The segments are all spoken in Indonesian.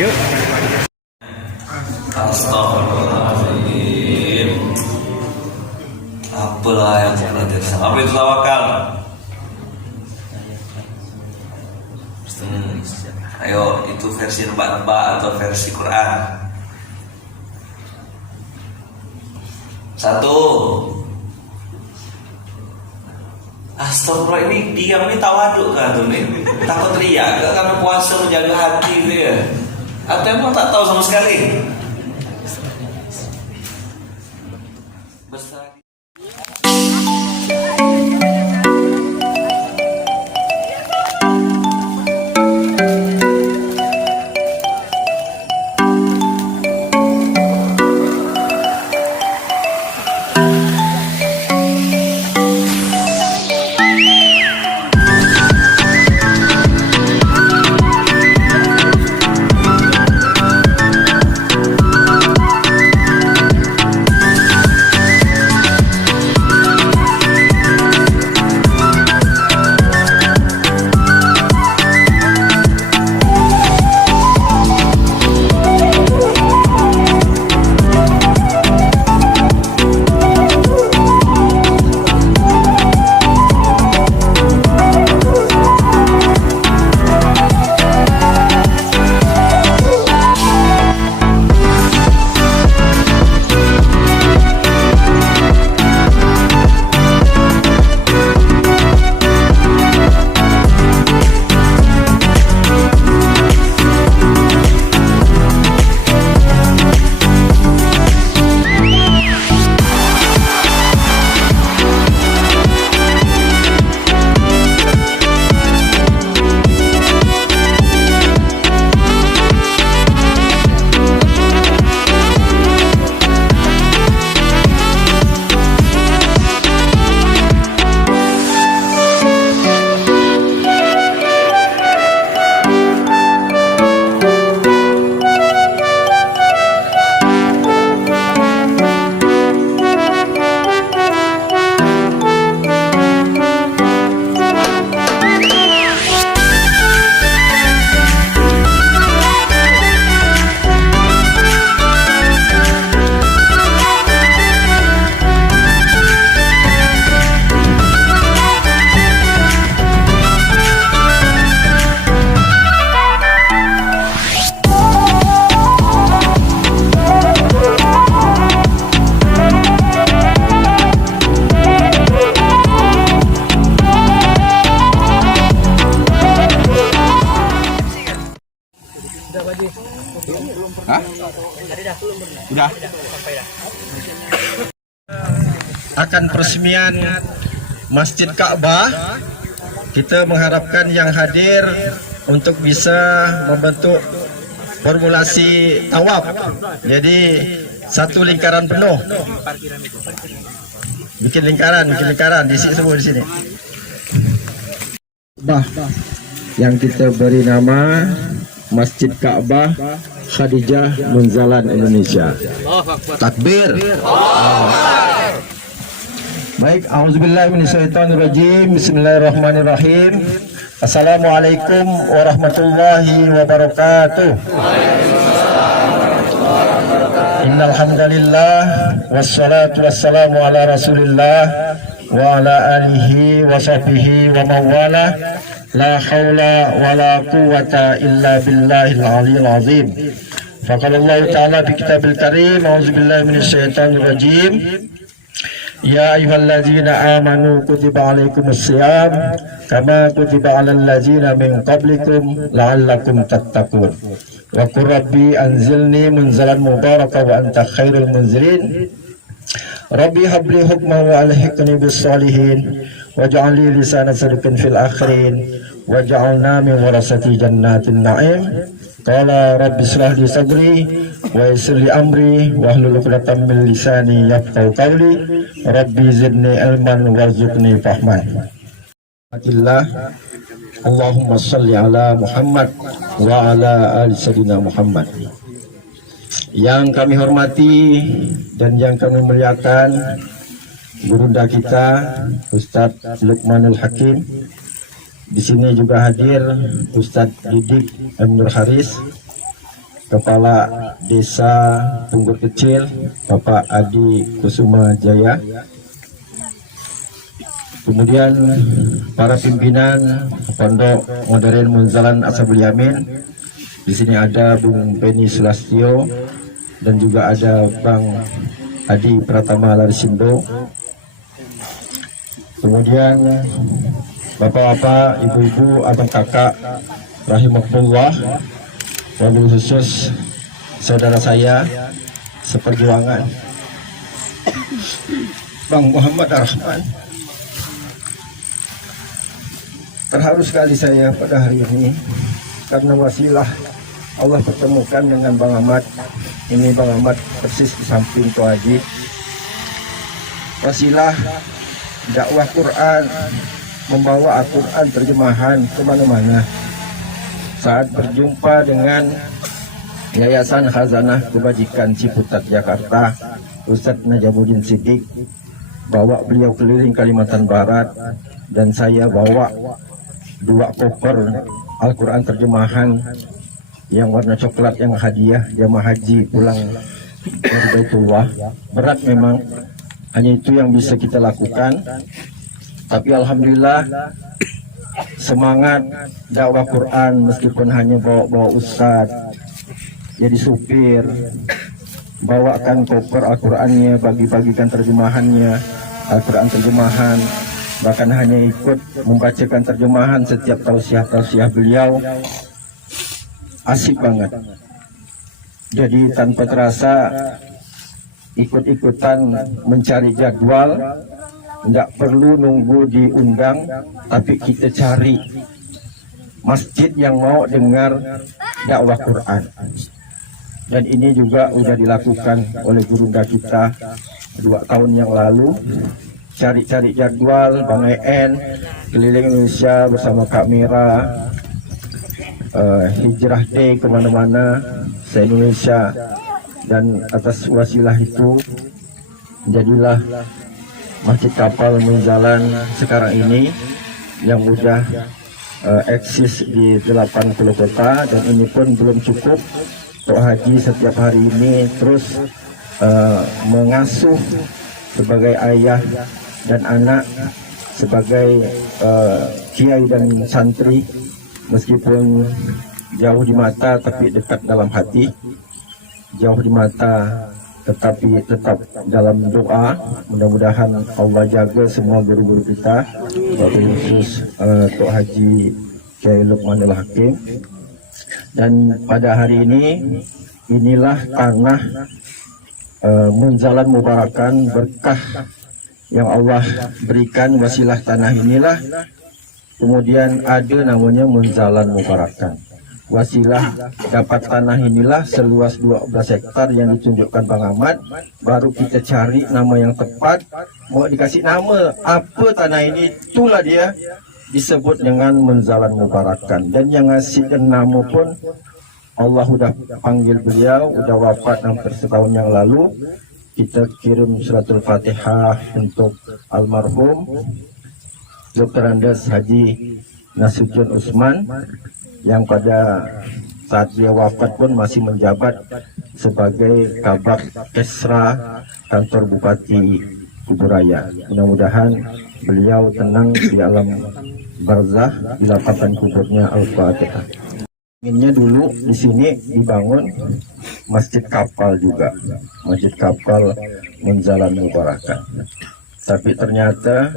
Yuk. Astagfirullahaladzim. Apalah yang seperti itu? Apa itu tawakal? Ayo, itu versi nebak-nebak atau versi Quran? Satu. Astagfirullah, ini diam ini tawaduk kan tuh nih, takut riak kan, karena puasa menjaga hati gitu ya. Atau emang tak tahu sama sekali? Besar. Hah? Udah. Akan peresmian Masjid Ka'bah, kita mengharapkan yang hadir untuk bisa membentuk formulasi tawaf. Jadi satu lingkaran penuh. Bikin lingkaran di sini semua di sini. Yang kita beri nama Masjid Ka'bah Khadijah Munzalan Indonesia. Takbir. Baik, auzubillahi minasyaitonirrajim. Bismillahirrahmanirrahim. Assalamualaikum warahmatullahi wabarakatuh. Innal hamdalillah wassalatu wassalamu ala Rasulillah وعلى آله وصحبه ومن والاه لا حول ولا قوة إلا بالله العلي العظيم. فقال الله تعالى في كتاب الكريم أعوذ بالله من الشيطان الرجيم يا أيها الذين آمنوا كتب عليكم الصيام كما كتب على الذين من قبلكم لعلكم تتقون وقل ربي أنزلني منزلا مباركا وأنت خير المنزلين ربي هب لي حكما وألحقني بالصالحين واجعل لي لسان صدق في الآخرين واجعلنا من ورثة جنات النعيم قال رب اشرح لي صدري ويسر لي أمري واحلل عقدة من لساني يفقهوا قولي ربي زدني علما وارزقني فهما. Allahumma salli ala Muhammad wa ala ali sayyidina Muhammad. Yang kami hormati dan yang kami muliakan gurunda kita Ustadz Luqmanul Hakim. Di sini juga hadir Ustadz Didik Nur Haris, Kepala Desa Tunggur Kecil Bapak Adi Kusuma Jaya. Kemudian para pimpinan Pondok Modern Munzalan Ashabul Yamin. Di sini ada Bung Beni Sulastyo dan juga ada Bang Adi Pratama Larisindo. Kemudian bapak-bapak, ibu-ibu, abang kakak rahimakumullah, wabil khusus saudara saya seperjuangan Bang Muhammad Ar-Rahman. Terharu sekali saya pada hari ini karena wasilah Allah pertemukan dengan Bang Ahmad. Ini Bang Ahmad persis di samping Tua Haji. Wasilah dakwah Quran, membawa Al-Quran terjemahan kemana-mana. Saat berjumpa dengan Yayasan Khazanah Kebajikan Ciputat Jakarta, Ustadz Najamuddin Siddiq bawa beliau keliling Kalimantan Barat, dan saya bawa 2 koper Al-Quran terjemahan yang warna coklat yang hadiah jamaah haji pulang dari Baitullah. Berat memang, hanya itu yang bisa kita lakukan. Tapi alhamdulillah semangat dakwah Quran, meskipun hanya bawa ustadz jadi supir, bawakan koper Al-Qurannya, bagi-bagikan terjemahannya, Al-Quran terjemahan, bahkan hanya ikut membacakan terjemahan setiap tausiah-tausiah beliau. Asik banget. Jadi tanpa terasa ikut-ikutan mencari jadwal, tidak perlu nunggu diundang, tapi kita cari masjid yang mau dengar dakwah Quran. Dan ini juga sudah dilakukan oleh gurunda kita 2 tahun yang lalu. Cari-cari jadwal, Bang EN keliling Indonesia bersama Kak Mira, hijrah day kemana-mana se-Indonesia. Dan atas wasilah itu jadilah Masjid Kapal Munzalan sekarang ini yang sudah eksis di 80 kota. Dan ini pun belum cukup. Tok Haji setiap hari ini terus mengasuh sebagai ayah dan anak, sebagai kiai dan santri, meskipun jauh di mata tapi dekat dalam hati, jauh di mata tetapi tetap dalam doa. Mudah-mudahan Allah jaga semua guru-guru kita, wabil khusus Tok Haji Kiai Luqmanul Hakim. Dan pada hari ini inilah tanah Munzalan Mubarakan, berkah yang Allah berikan, wasilah tanah inilah kemudian ada namanya Munzalan Mubarakan. Wasilah dapat tanah inilah seluas 12 hektar yang ditunjukkan Bang Ahmad. Baru kita cari nama yang tepat, mau dikasih nama apa tanah ini, itulah dia disebut dengan Munzalan Mubarakan. Dan yang ngasihkan nama pun Allah udah panggil beliau, udah wafat hampir setahun yang lalu. Kita kirim suratul Fatihah untuk almarhum Dr. Andes Haji Nasution Usman, yang pada saat dia wafat pun masih menjabat sebagai Kabak Kesra kantor Bupati kubur raya. Mudah-mudahan beliau tenang di alam barzah di lapatan kuburnya. Al-Fatihah. Inginnya dulu di sini dibangun masjid kapal juga, masjid kapal Munzalan Mubarakah. Tapi ternyata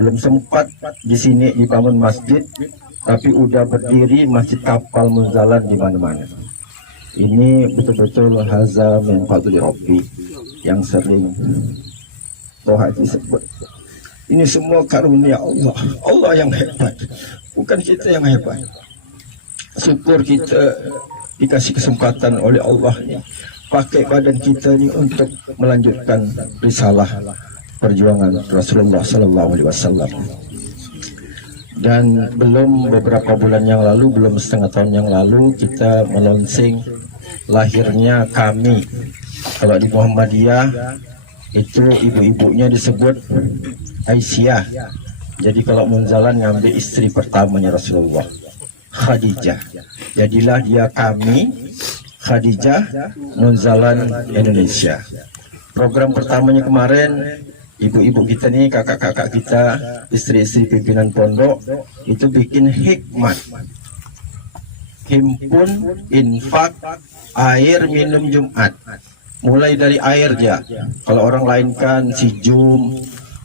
belum sempat di sini dibangun masjid, tapi udah berdiri masjid kapal Munzalan di mana-mana. Ini betul-betul haza min fadli Rabbi yang sering Toh Haji sebut. Ini semua karunia Allah, Allah yang hebat, bukan kita yang hebat. Syukur kita dikasih kesempatan oleh Allah ini, pakai badan kita ini untuk melanjutkan risalah perjuangan Rasulullah Sallallahu Alaihi Wasallam. Dan belum beberapa bulan yang lalu, belum setengah tahun yang lalu, kita melonsing lahirnya kami. Kalau di Muhammadiyah itu ibu-ibunya disebut Aisyah. Jadi kalau Munzalan ngambil istri pertamanya Rasulullah, Khadijah. Jadilah dia kami, Khadijah Munzalan Indonesia. Program pertamanya kemarin, ibu-ibu kita nih, kakak-kakak kita, istri-istri pimpinan pondok itu bikin hikmat, himpun infak air minum Jumat. Mulai dari air ya, kalau orang lain kan si jum,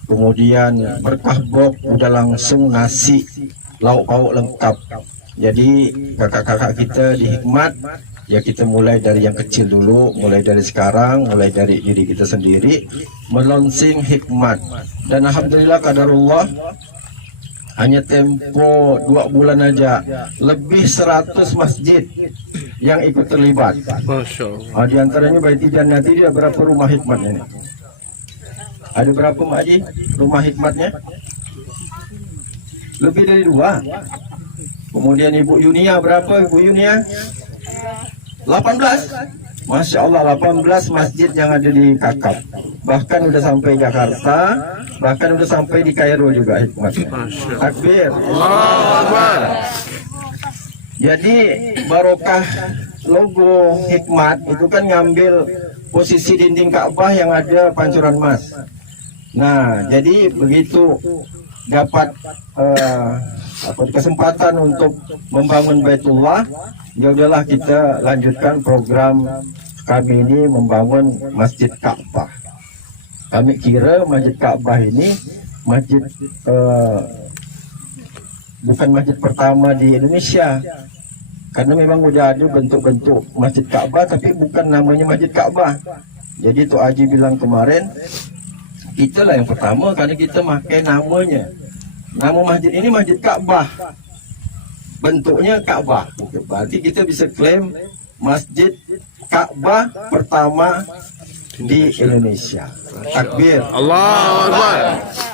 kemudian berkah bok, udah langsung nasi, lauk pauk lengkap. Jadi kakak-kakak kita di hikmat, ya kita mulai dari yang kecil dulu, mulai dari sekarang, mulai dari diri kita sendiri, melonsing hikmat. Dan alhamdulillah kadarullah, hanya tempo 2 bulan aja, lebih 100 masjid yang ikut terlibat. Masya Allah. Di antaranya Baiti Jannati, dia berapa rumah hikmatnya ini? Ada berapa Mak Haji rumah hikmatnya? Lebih dari 2. Kemudian Ibu Yunia berapa Ibu Yunia? 18. Masya Allah, 18 masjid yang ada di Kakap. Bahkan udah sampai Jakarta, bahkan udah sampai di Kairo juga hikmatnya. Takbir. Allahu Akbar. Jadi barokah logo hikmat itu kan ngambil posisi dinding Ka'bah yang ada pancuran emas. Nah, jadi begitu dapat kesempatan untuk membangun Baitullah, ya udahlah kita lanjutkan program kami ini membangun Masjid Ka'bah. Kami kira Masjid Ka'bah ini masjid bukan masjid pertama di Indonesia, karena memang udah ada bentuk-bentuk Masjid Ka'bah tapi bukan namanya Masjid Ka'bah. Jadi Tok Haji bilang kemarin, kita lah yang pertama karena kita pakai namanya. Nama masjid ini Masjid Ka'bah, bentuknya Ka'bah. Berarti kita bisa klaim Masjid Ka'bah pertama di Indonesia. Takbir. Allahu Akbar.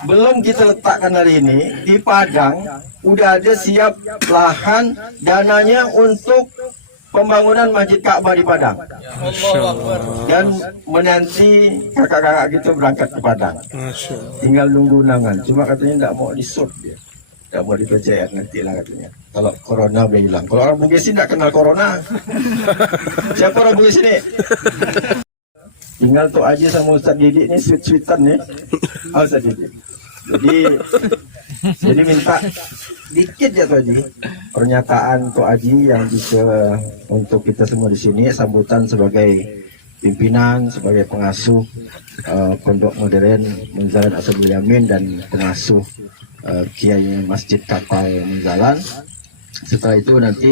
Belum kita letakkan hari ini di Padang, udah ada siap lahan dananya untuk pembangunan Masjid Ka'bah di Padang. Dan menanti kakak-kakak kita berangkat ke Padang. Tinggal nunggu undangan. Cuma katanya tidak mau disut dia. Tidak mau dipercaya nanti lah katanya. Kalau corona udah hilang. Kalau orang Bugis tidak kenal corona. Siapa orang Bugis ini? Tinggal Tok Haji sama Ustaz Didik ini sweet-sweetan nih. Ustaz Didik. Jadi minta dikit ya Tok Haji, pernyataan Tok Haji yang bisa untuk kita semua di sini, sambutan sebagai pimpinan, sebagai pengasuh Pondok Modern Munzalan Ashabul Yamin dan pengasuh Kiai Masjid Kapal Munzalan. Setelah itu nanti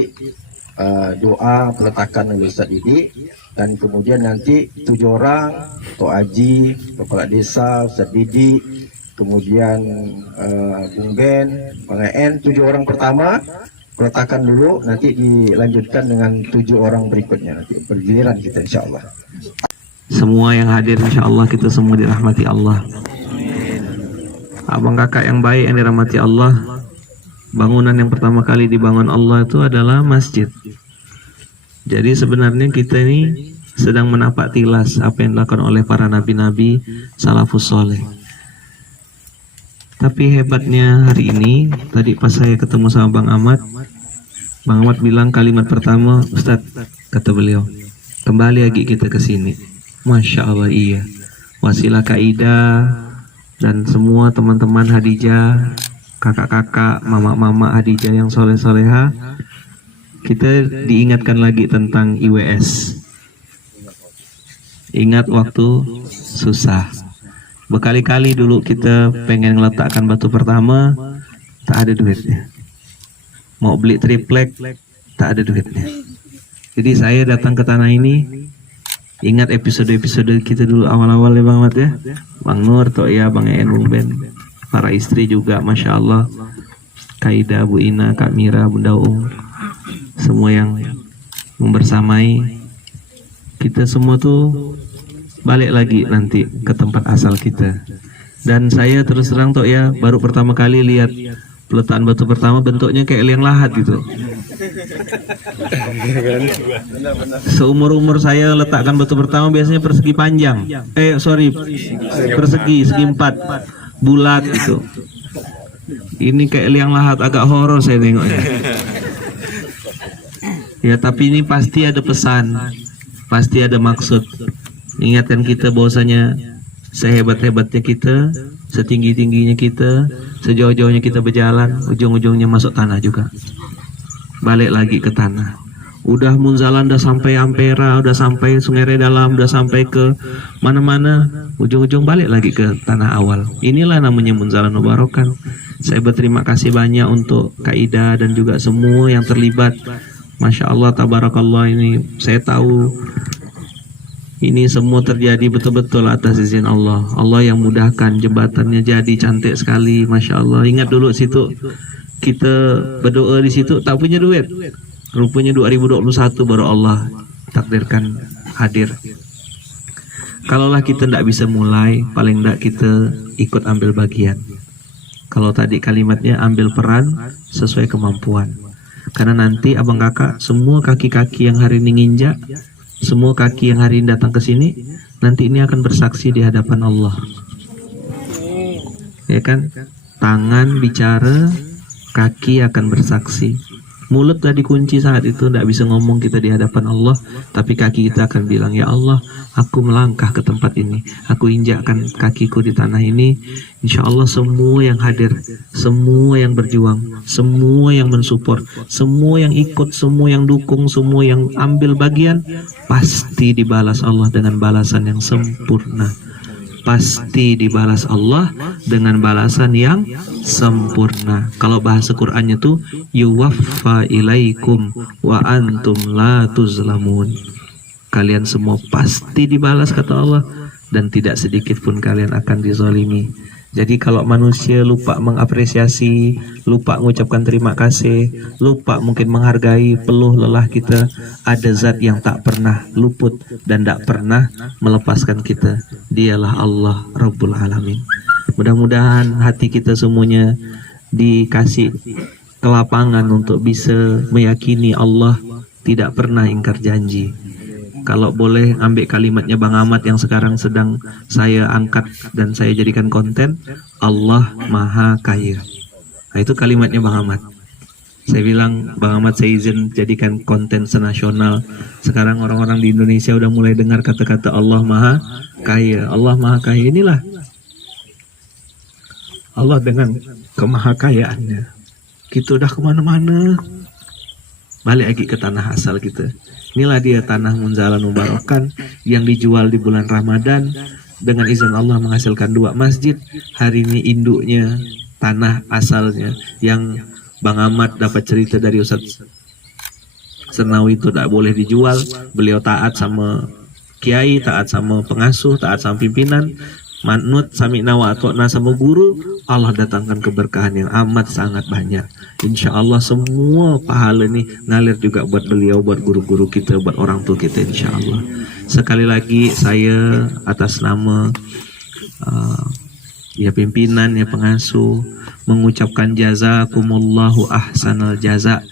doa peletakan oleh Ustaz Didik, dan kemudian nanti 7 orang, Tok Haji, Kepala Desa, Ustaz Didik, kemudian Bung Ben, Bang En, 7 orang pertama peletakan dulu, nanti dilanjutkan dengan 7 orang berikutnya, nanti bergiliran kita insya Allah. Semua yang hadir insya Allah kita semua dirahmati Allah. Abang kakak yang baik yang dirahmati Allah, bangunan yang pertama kali dibangun Allah itu adalah masjid. Jadi sebenarnya kita ini sedang menapak tilas apa yang dilakukan oleh para nabi-nabi salafus soleh. Tapi hebatnya hari ini, tadi pas saya ketemu sama Bang Ahmad bilang kalimat pertama, Ustadz, kata beliau, kembali lagi kita ke sini. Masya Allah, iya. wasilah Kak Ida, dan semua teman-teman Hadijah, kakak-kakak, mama-mama Hadijah yang soleh-soleha, kita diingatkan lagi tentang IWS. Ingat waktu susah. Berkali-kali dulu kita pengen meletakkan batu pertama, tak ada duitnya. Mau beli triplek, tak ada duitnya. Jadi saya datang ke tanah ini, ingat episode-episode kita dulu awal-awal ya Bang Mat ya. Bang Nur, Toya, Bang En, Bung Ben, para istri juga, Masya Allah, Kak Ida, Bu Ina, Kak Mira, Bunda Ung, semua yang membersamai kita semua tuh balik lagi nanti ke tempat asal kita. Dan saya terus terang Tok ya, baru pertama kali lihat peletakan batu pertama bentuknya kayak liang lahat gitu. Seumur-umur saya letakkan batu pertama biasanya persegi panjang. Persegi, segi 4 bulat gitu. Ini kayak liang lahat, agak horor saya tengoknya. Ya tapi ini pasti ada pesan, pasti ada maksud. Ingatkan kita bahwasanya sehebat-hebatnya kita, setinggi-tingginya kita, sejauh-jauhnya kita berjalan, ujung-ujungnya masuk tanah juga. Balik lagi ke tanah. Udah Munzalan, udah sampai Ampera, udah sampai Sungai Redalam, udah sampai ke mana-mana, ujung-ujung balik lagi ke tanah awal. Inilah namanya Munzalan Mubarokan. Saya berterima kasih banyak untuk Kak Ida dan juga semua yang terlibat. Masya Allah, tabarakallah, ini saya tahu ini semua terjadi betul-betul atas izin Allah. Allah yang mudahkan, jembatannya jadi cantik sekali, Masya Allah. Ingat dulu situ kita berdoa di situ tak punya duit. Rupanya 2021 baru Allah takdirkan hadir. Kalaulah kita tidak bisa mulai, paling tidak kita ikut ambil bagian. Kalau tadi kalimatnya ambil peran sesuai kemampuan. Karena nanti abang kakak, semua kaki-kaki yang hari ini nginjak, semua kaki yang hari ini datang ke sini, nanti ini akan bersaksi di hadapan Allah. Ya kan? Tangan bicara, kaki akan bersaksi. Mulut gak dikunci saat itu, tidak bisa ngomong kita di hadapan Allah, tapi kaki kita akan bilang, ya Allah, aku melangkah ke tempat ini, aku injakkan kakiku di tanah ini. Insya Allah semua yang hadir, semua yang berjuang, semua yang mensupport, semua yang ikut, semua yang dukung, semua yang ambil bagian, pasti dibalas Allah dengan balasan yang sempurna. Pasti dibalas Allah dengan balasan yang sempurna. Kalau bahasa Qur'annya tuh yuwaffa ilaikum wa antum la tuzlamun. Kalian semua pasti dibalas kata Allah, dan tidak sedikit pun kalian akan dizalimi. Jadi kalau manusia lupa mengapresiasi, lupa mengucapkan terima kasih, lupa mungkin menghargai peluh lelah kita, ada zat yang tak pernah luput dan tak pernah melepaskan kita. Dialah Allah Rabbul Alamin. Mudah-mudahan hati kita semuanya dikasih kelapangan untuk bisa meyakini Allah tidak pernah ingkar janji. Kalau boleh ambil kalimatnya Bang Ahmad yang sekarang sedang saya angkat dan saya jadikan konten, Allah Maha Kaya. Nah, itu kalimatnya Bang Ahmad. Saya bilang, Bang Ahmad saya izin jadikan konten senasional. Sekarang orang-orang di Indonesia udah mulai dengar kata-kata Allah Maha Kaya. Allah Maha Kaya, inilah Allah dengan kemahakayaannya. Kita udah kemana-mana, balik lagi ke tanah asal kita. Inilah dia tanah Munzalan Mubarokan yang dijual di bulan Ramadan, dengan izin Allah menghasilkan 2 masjid. Hari ini induknya tanah asalnya yang Bang Ahmad dapat cerita dari Ustadz Senawi itu tak boleh dijual. Beliau taat sama kiai, taat sama pengasuh, taat sama pimpinan, manut sami'na wa ata'na sama guru. Allah datangkan keberkahan yang amat sangat banyak. Insya Allah semua pahala ini ngalir juga buat beliau, buat guru-guru kita, buat orang tua kita, insya Allah. Sekali lagi saya atas nama ya pimpinan, ya pengasuh, mengucapkan jazakumullahu ahsanal jaza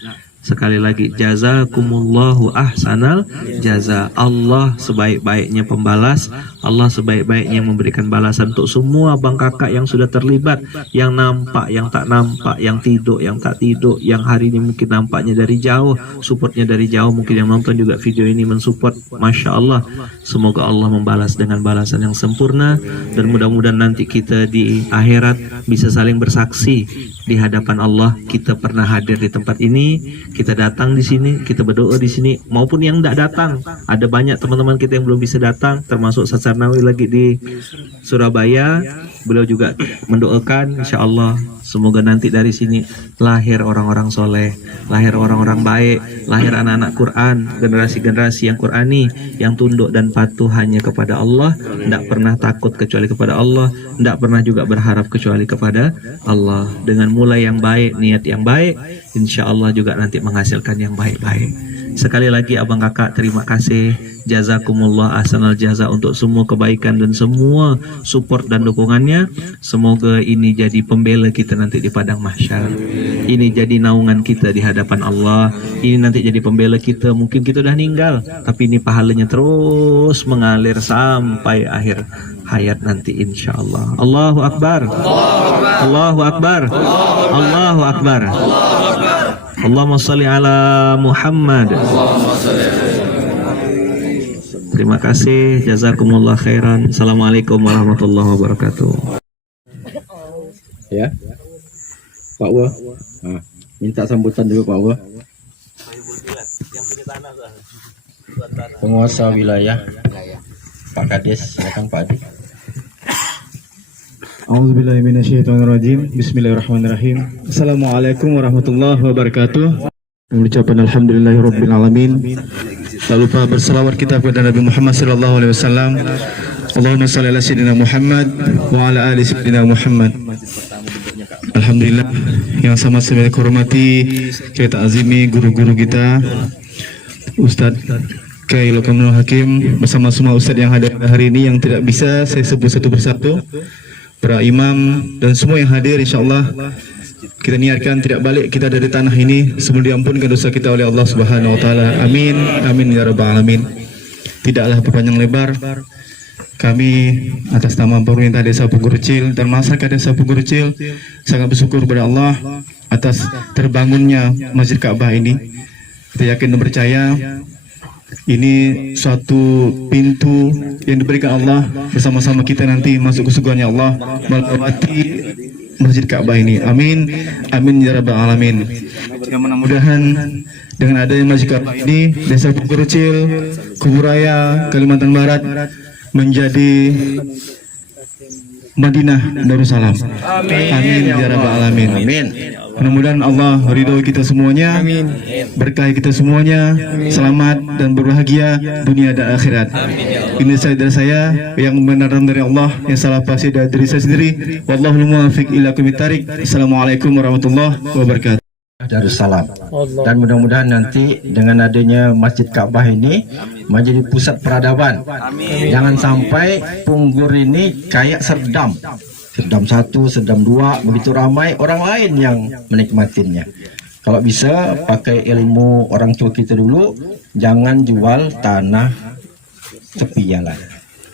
Sekali lagi, jazakumullahu ahsanal jaza. Allah sebaik-baiknya pembalas, Allah sebaik-baiknya memberikan balasan untuk semua abang kakak yang sudah terlibat, yang nampak, yang tak nampak, yang tidur, yang tak tidur, yang hari ini mungkin nampaknya dari jauh, supportnya dari jauh, mungkin yang nonton juga video ini mensupport. Masya Allah, semoga Allah membalas dengan balasan yang sempurna, dan mudah-mudahan nanti kita di akhirat bisa saling bersaksi di hadapan Allah. Kita pernah hadir di tempat ini, kita datang di sini, kita berdoa di sini, maupun yang tidak datang. Ada banyak teman-teman kita yang belum bisa datang, termasuk Sasarnawi lagi di Surabaya. Beliau juga mendoakan, insya Allah semoga nanti dari sini lahir orang-orang soleh, lahir orang-orang baik, lahir anak-anak Quran, generasi-generasi yang Qurani, yang tunduk dan patuh hanya kepada Allah, tidak pernah takut kecuali kepada Allah, tidak pernah juga berharap kecuali kepada Allah. Dengan mulai yang baik, niat yang baik, insya Allah juga nanti menghasilkan yang baik-baik. Sekali lagi abang kakak terima kasih, jazakumullah ahsanal jaza untuk semua kebaikan dan semua support dan dukungannya. Semoga ini jadi pembela kita nanti di padang mahsyar, ini jadi naungan kita di hadapan Allah, ini nanti jadi pembela kita. Mungkin kita udah meninggal, tapi ini pahalanya terus mengalir sampai akhir hayat nanti insya Allah. Allahu Akbar, Allahu Akbar, Allahu Akbar. Allahumma salli ala Muhammad. Terima kasih, jazakumullah khairan. Assalamualaikum warahmatullahi wabarakatuh. Ya, Pak Wah, minta sambutan dulu Pak Wah. Penguasa wilayah, Pak Kades, silakan Pak Adi. A'udzubillahiminasyaitonirrajim. Bismillahirrahmanirrahim. Assalamualaikum warahmatullahi wabarakatuh. Mengucapkan alhamdulillahirabbil alamin. Tak lupa berselawat kita kepada Nabi Muhammad sallallahu alaihi wasallam. Allahumma shalli ala sayyidina Muhammad wa ala ali sayyidina Muhammad. Alhamdulillah, yang sama-sama saya hormati, kita azimi guru-guru kita, Ustadz Kiai Luqmanul Hakim bersama semua ustadz yang hadir hari ini yang tidak bisa saya sebut satu persatu, para imam dan semua yang hadir. InsyaAllah kita niatkan tidak balik kita dari tanah ini sebelum diampunkan dosa kita oleh Allah Subhanahu Wa Taala. Amin, amin ya rabbal alamin. Tidaklah berpanjang lebar, kami atas nama pemerintah Desa Pugurcil dan masyarakat Desa Pugurcil sangat bersyukur kepada Allah atas terbangunnya Masjid Ka'bah ini. Kita yakin dan percaya ini suatu pintu yang diberikan Allah bersama-sama kita nanti masuk ke surganya Allah melewati Masjid Ka'bah ini. Amin, amin ya rabbal alamin. Mudah-mudahan dengan adanya Masjid Ka'bah ini, Desa Pugurcil, Kuburaya, Kalimantan Barat menjadi Madinah Darussalam. Amin ya rabbal alamin. Amin. Mudah-mudahan Allah ridho kita semuanya, berkahi kita semuanya, selamat dan berbahagia dunia dan akhirat. Ini saya dari saya, yang benar dari Allah, yang salah pasti dari diri saya sendiri. Wallahul muwaffiq ila aqwamit thariq. Assalamualaikum warahmatullahi wabarakatuh. Darussalam. Dan mudah-mudahan nanti dengan adanya Masjid Ka'bah ini menjadi pusat peradaban. Jangan sampai Punggur ini kayak Serdam. Serdam 1, Serdam 2, begitu ramai orang lain yang menikmatinya. Kalau bisa pakai ilmu orang tua kita dulu, jangan jual tanah tepi jalan.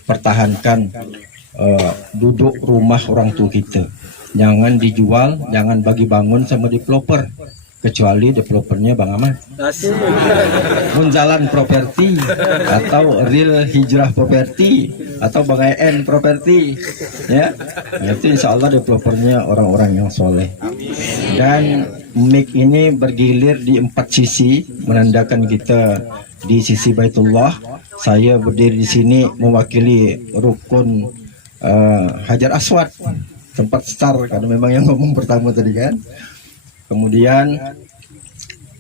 Pertahankan duduk rumah orang tua kita. Jangan dijual, jangan bagi bangun sama developer. Kecuali developernya Bang Ahmad, Munzalan Property atau Real Hijrah Property atau Bang EN Property, ya. Itu insya Allah developernya orang-orang yang soleh. Dan mic ini bergilir di 4 sisi, menandakan kita di sisi Baitullah. Saya berdiri di sini mewakili rukun Hajar Aswad, tempat start karena memang yang ngomong pertama tadi kan. Kemudian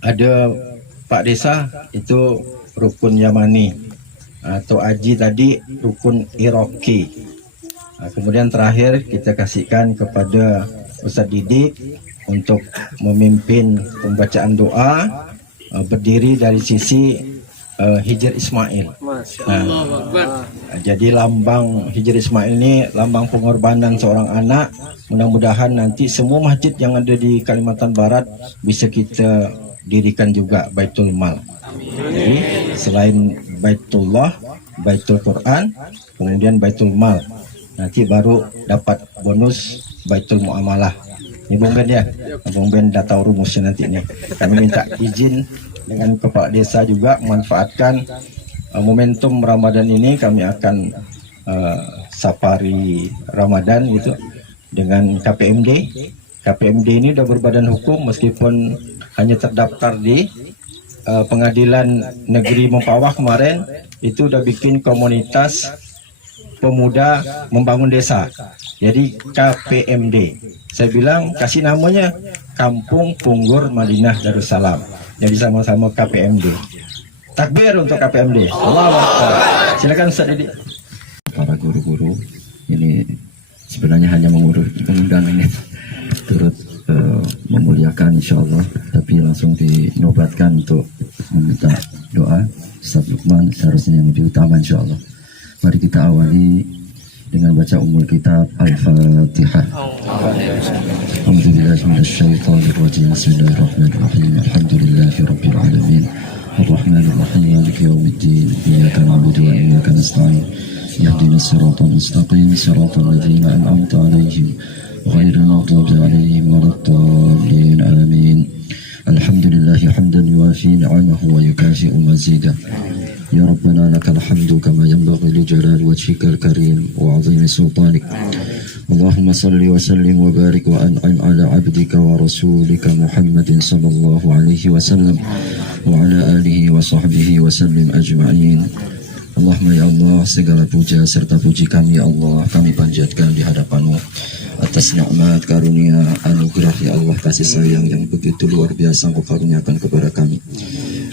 ada Pak Desa, itu rukun Yamani, atau Aji tadi rukun Iroki. Kemudian terakhir kita kasihkan kepada Ustadz Didik untuk memimpin pembacaan doa, berdiri dari sisi Hijr Ismail. Masya Allah. Akbar. Jadi lambang Hijr Ismail ini lambang pengorbanan seorang anak. Mudah-mudahan nanti semua masjid yang ada di Kalimantan Barat bisa kita dirikan juga Baitul Mal. Jadi selain Baitullah, Baitul Quran, kemudian Baitul Mal, nanti baru dapat bonus Baitul Muamalah. Ini Bung Ben ya, Bung Ben dah tahu rumusnya nanti nih. Kami minta izin dengan kepala desa juga memanfaatkan momentum Ramadan ini, kami akan safari Ramadan gitu dengan KPMD. KPMD ini udah berbadan hukum meskipun hanya terdaftar di Pengadilan Negeri Mempawah kemarin, itu udah bikin komunitas pemuda membangun desa. Jadi KPMD. Saya bilang kasih namanya Kampung Punggur Madinah Darussalam. Jadi sama-sama KPMD. Takbir untuk KPMD. Allahu Akbar. Silakan Ustaz Didi. Para guru-guru ini sebenarnya hanya mengundang ini turut memuliakan insyaallah, tapi langsung dinobatkan untuk meminta doa Ustaz Lukman seharusnya yang lebih utama insyaallah. Mari kita awali dengan baca umul kitab Al-Fatihah. Alhamdulillahi minasyaitonir rajim. Bismillahirrahmanirrahim. Alhamdulillahirabbil alamin. Arrahmanir rahim. Maliki yaumiddin. Iyyaka na'budu wa iyyaka nasta'in. Ihdinas siratal mustaqim. Siratal ladzina an'amta 'alaihim ghairil maghdubi 'alaihim waladdallin. Amin. Alhamdulillahi hamdan yuwafi ni'amahu wa yukafi'u mazidah. Ya Rabbana lakal hamdu kama yanbaghi li jalali wajhikal karim wa 'azimi sultanik. Allahumma salli wa sallim wa barik wa an'im ala 'abdika wa rasulika Muhammadin sallallahu alaihi wasallam wa ala alihi wa sahbihi wa sallim ajma'in. Allahumma ya Allah, segala puja serta puji kami ya Allah kami panjatkan di hadapan-Mu atas nikmat karunia anugerah ya Allah, kasih sayang yang begitu luar biasa Engkau karuniakan kepada kami.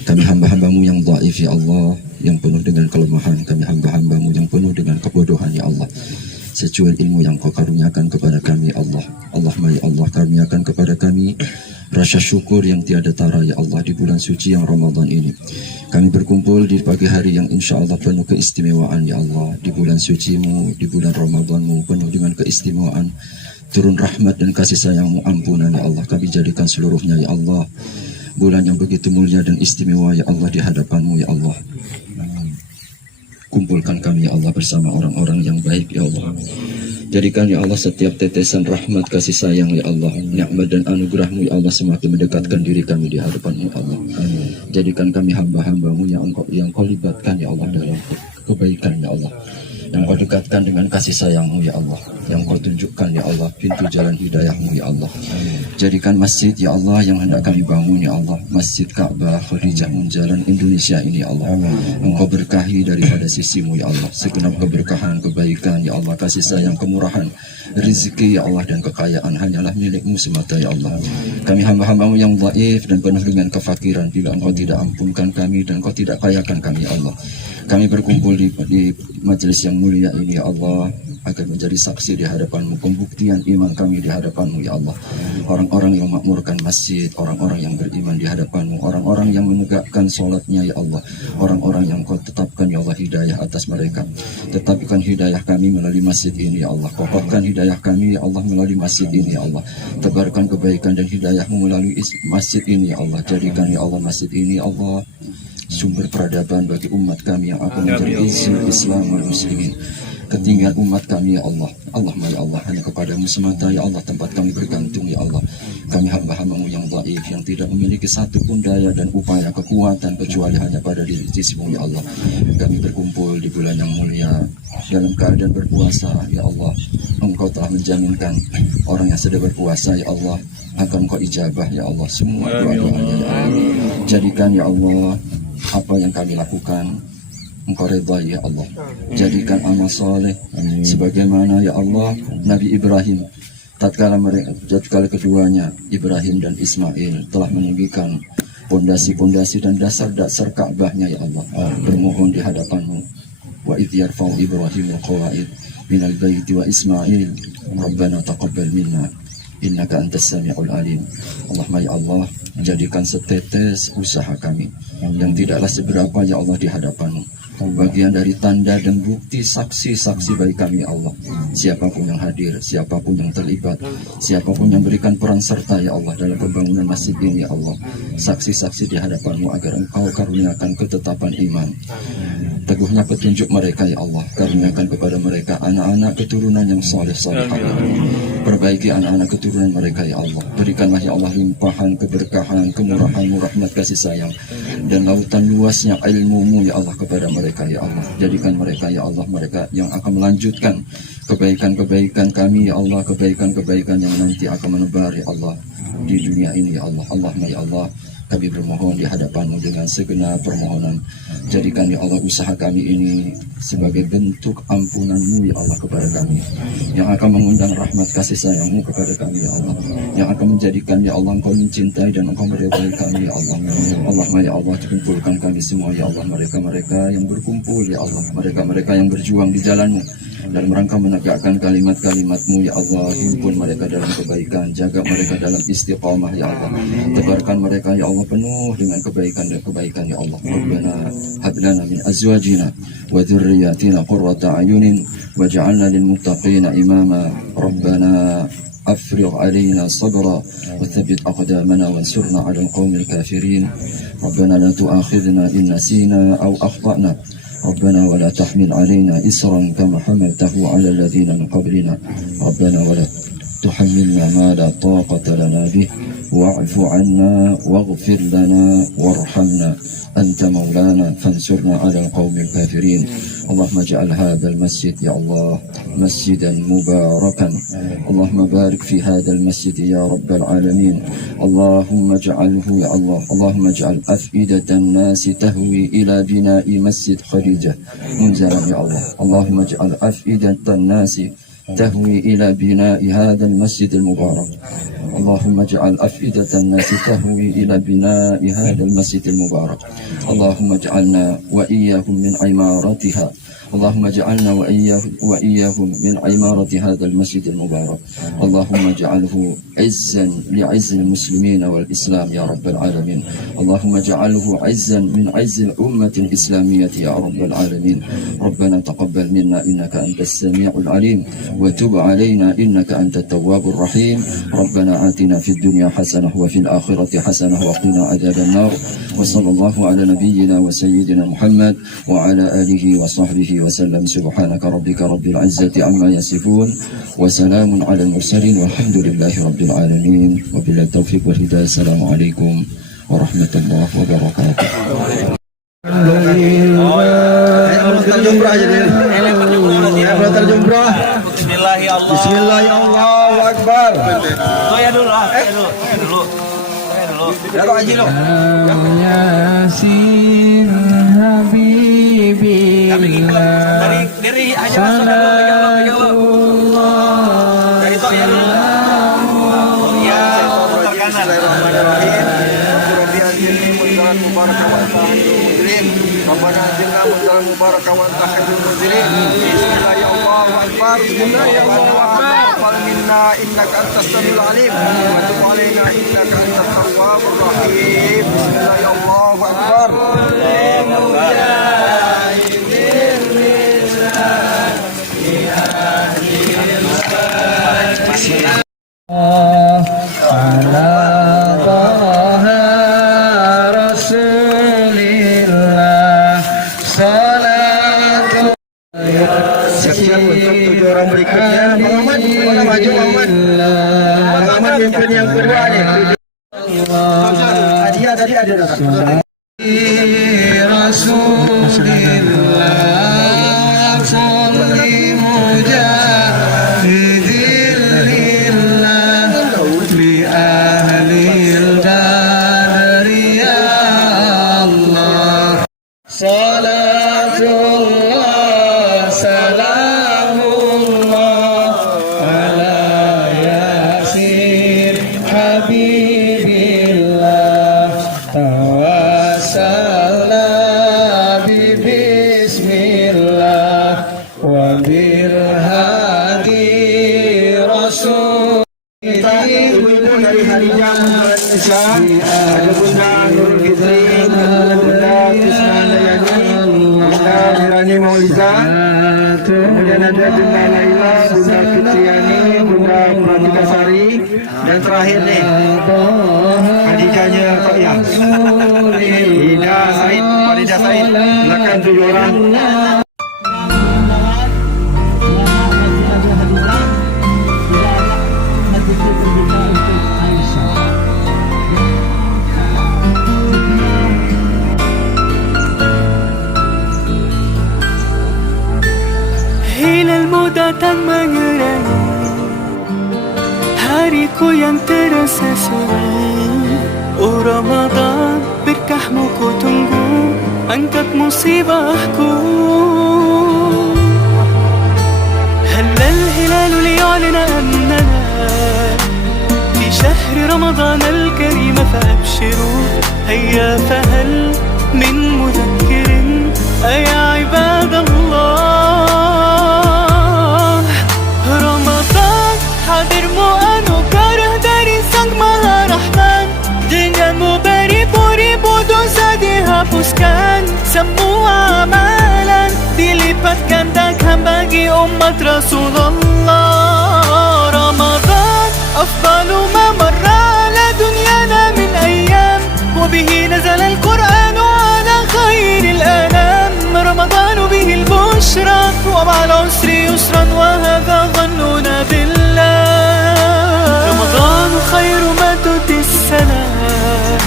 Kami hamba-hamba-Mu yang dhaif ya Allah, yang penuh dengan kelemahan. Kami hamba-hamba-Mu yang penuh dengan kebodohan ya Allah. Secuil ilmu yang Kau karuniakan kepada kami Allah. Allahumma ya Allah, karuniakan kepada kami rasa syukur yang tiada tara ya Allah di bulan suci yang Ramadan ini. Kami berkumpul di pagi hari yang insya Allah penuh keistimewaan ya Allah. Di bulan suci-Mu, di bulan Ramadan-Mu penuh dengan keistimewaan. Turun rahmat dan kasih sayang-Mu, ampunan ya Allah. Kami jadikan seluruhnya ya Allah bulan yang begitu mulia dan istimewa ya Allah di hadapan-Mu ya Allah. Kumpulkan kami ya Allah bersama orang-orang yang baik ya Allah. Jadikan ya Allah setiap tetesan rahmat kasih sayang ya Allah, nikmat dan anugerah-Mu ya Allah semakin mendekatkan diri kami di hadapan-Mu ya Allah. Jadikan kami hamba-hamba-Mu yang Kau libatkan ya Allah dalam kebaikan ya Allah, yang Kau dekatkan dengan kasih sayang-Mu ya Allah, yang Kau tunjukkan ya Allah pintu jalan hidayah-Mu ya Allah. Jadikan masjid ya Allah yang hendak kami bangun ya Allah, Masjid Ka'bah Khadijah Munjalan Indonesia ini ya Allah, Engkau berkahi daripada sisi-Mu ya Allah, segenap keberkahan, kebaikan ya Allah, kasih sayang, kemurahan, rezeki ya Allah dan kekayaan hanyalah milik-Mu semata ya Allah. Kami hamba-hamba-Mu yang dhaif dan penuh dengan kefakiran, bila Engkau tidak ampunkan kami dan Engkau tidak kayakan kami ya Allah. Kami berkumpul di majelis yang mulia ini ya Allah, agar menjadi saksi di hadapan-Mu, pembuktian iman kami di hadapan-Mu ya Allah. Orang-orang yang makmurkan masjid, orang-orang yang beriman di hadapan-Mu, orang-orang yang menegakkan sholatnya ya Allah, orang-orang yang Kau tetapkan ya Allah hidayah atas mereka. Tetapkan hidayah kami melalui masjid ini ya Allah, kokohkan hidayah kami ya Allah melalui masjid ini ya Allah. Tebarkan kebaikan dan hidayah-Mu melalui masjid ini ya Allah. Jadikan ya Allah masjid ini ya Allah sumber peradaban bagi umat kami yang akan menjadi Islam dan muslimin. Ketinggian umat kami ya Allah, Allahumma ya Allah, hanya kepada-Mu semata ya Allah tempat kami bergantung ya Allah. Kami hamba-hamba-Mu yang dhaif, yang tidak memiliki satu pun daya dan upaya kekuatan kecuali hanya pada diri sisi-Mu ya Allah. Kami berkumpul di bulan yang mulia dalam keadaan berpuasa ya Allah. Engkau telah menjaminkan orang yang sedang berpuasa ya Allah akan Engkau ijabah ya Allah semua doa-doanya ya Allah. Jadikan ya Allah apa yang kami lakukan Engkau redha ya Allah. Jadikan amal soleh sebagaimana ya Allah Nabi Ibrahim tatkala keduanya Ibrahim dan Ismail telah meninggikan pondasi-pondasi dan dasar-dasar Ka'bahnya ya Allah, bermohon di hadapan-Mu. Wa idh yarfa'u Ibrahim al-qawaid minal baiti wa Ismail Rabbana taqabbal minna innaka antas sami'ul alim. Allahumma ya Allah, jadikan setetes usaha kami yang tidaklah seberapa ya Allah di hadapan-Mu bagian dari tanda dan bukti saksi-saksi bagi kami ya Allah. Siapapun yang hadir, siapapun yang terlibat, siapapun yang berikan peran serta ya Allah dalam pembangunan masjid ini ya Allah, saksi-saksi di hadapan-Mu agar Engkau karuniakan ketetapan iman, teguhnya petunjuk mereka ya Allah. Karuniakan kepada mereka anak-anak keturunan yang saleh-saleh ya Allah. Perbaiki anak-anak keturunan mereka ya Allah. Berikanlah ya Allah limpahan keberkahan, kemurahan-Mu, rahmat kasih sayang dan lautan luasnya ilmu-Mu ya Allah kepada mereka ya Allah. Jadikan mereka ya Allah, mereka yang akan melanjutkan kebaikan-kebaikan kami ya Allah, kebaikan-kebaikan yang nanti akan menebar ya Allah di dunia ini ya Allah. Allahumma ya Allah, kami bermohon di hadapan-Mu dengan segenap permohonan. Jadikan ya Allah usaha kami ini sebagai bentuk ampunan-Mu ya Allah kepada kami, yang akan mengundang rahmat kasih sayang-Mu kepada kami ya Allah, yang akan menjadikan ya Allah Engkau mencintai dan Engkau meridai kami ya Allah. Allahumma ya Allah, kumpulkan kami semua ya Allah, mereka-mereka yang berkumpul ya Allah, mereka-mereka yang berjuang di jalan-Mu dalam rangka menegakkan kalimat-kalimat-Mu ya Allah. Himpun mereka dalam kebaikan, jaga mereka dalam istiqamah ya Allah, tebarkan mereka ya Allah penuh dengan kebaikan dan kebaikan ya Allah. Rabbana hab lana min azwajina wa dhurriyyatina qurrata a'yunin waj'alna lil muttaqina imama. Rabbana أفرغ علينا صبرا وثبت أقدامنا وانصرنا على القوم الكافرين. ربنا لا تؤاخذنا إن نسينا أو أخطأنا. ربنا ولا تحمل علينا إسرا كما حملته على الذين من قبلنا. ربنا ولا تحملنا ما لا طاقة لنا به واعف عنا واغفر لنا وارحمنا أنت مولانا فانصرنا على القوم الكافرين. اللهم اجعل هذا المسجد يا الله مسجدا مباركا. اللهم بارك في هذا المسجد يا رب العالمين. اللهم اجعله يا الله، اللهم اجعل أفئدة الناس تهوي إلى بناء مسجد خديجة منزلا يا الله. اللهم اجعل أفئدة الناس تهوي إلى بناء هذا المسجد المبارك. اللهم اجعل أفئدة الناس تهوي إلى بناء هذا المسجد المبارك. اللهم اجعلنا وإياهم من عمارتها. اللهم اجعلنا وإياهم من عمارة هذا المسجد المبارك. اللهم اجعله عزا لعز المسلمين والإسلام يا رب العالمين. اللهم اجعله عزا من عز الأمة الإسلامية يا رب العالمين. ربنا تقبل منا إنك أنت السميع العليم وتب علينا إنك أنت التواب الرحيم. ربنا آتنا في الدنيا حسنة وفي الآخرة حسنة وقنا عذاب النار. وصلى الله على نبينا وسيدنا محمد وعلى آله وصحبه وسلم. سبحانك ربك رب العزة عما يصفون وسلام على المرسلين والحمد لله رب العالمين وبالله التوفيق والهداية. السلام عليكم ورحمة الله وبركاته. Bismillah ya Allahu Akbar. Toya dulu lah, toya dulu. Ya lo aji lo. Yasin Habibi Dari aja masuk dulu, pegang lo. Dari toya dulu. Ya, putar kanan. Rabbana atina munzalan mubaraka wa anta khairul munzilin. Bismillah ya Allahu Akbar. Bismillah ya Allahu Akbar. Taqabbal minna innaka antas samiul alim wa tub alaina innaka antat tawwabur rahim. Bismillah ya Allahu Akbar. ala Taha Rasulillah salatu. Siap-siap untuk 7 orang berikutnya. Bang Ahmad, mana maju Bang Ahmad? Bang Ahmad pimpin yang kedua nih. Hadiah tadi ada datang. Rasulillah salli mujahidillah li ahlil badri ya Allah. Salatullah salamullah ala Yasin Habibillah tawassalna bi bismillah wa bil hadi rasul Kita ibu-ibu dari Hadijah Indonesia, ada Bunda Nurul Fitri, Bunda Krisnandayani, Bunda Mirani Mauliza, kemudian ada Bunda Laila, Bunda Fitriani, Bunda Pratika Sari, dan terakhir nih Hadijahnya Pak Ya, Ida Said, Farida Said, silakan 7 orang. Hilal datang mengerangi hariku yang terasa sunyi. Oh Ramadan, berkahmu ku tunggu, angkat musibahku. هلا الهلال ليعلن أننا في شهر رمضان الكريم فأبشروا هيا فهل من مذكر أيا عباد الله. Ramadan hadirmu anugerah dari Sang Maha Rahman, denganmu beribu-ribu dosa dihapuskan, semua amalan dilipat gandakan bagi umat Rasulullah. Ramadan afdalu ma marra ala dunyana min ayyam, wa bihi nazala al-Qur'an ala khairil anam. Ramadan bihi al-bushra wa ma'al usri yusran wa hadha dhannuna billah. Ramadan khairu ma tuti as-salam,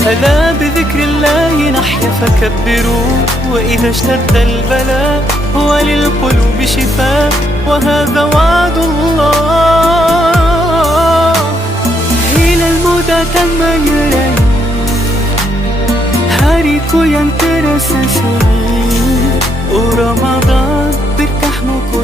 ألا بذكر الله نحيا فكبروا، وإذا اشتد البلاء وللقلوب شفاء وهذا وعد الله. إلى المدى تمنى hariku yang terasa sunyi. Oh Ramadan, berkahmu ku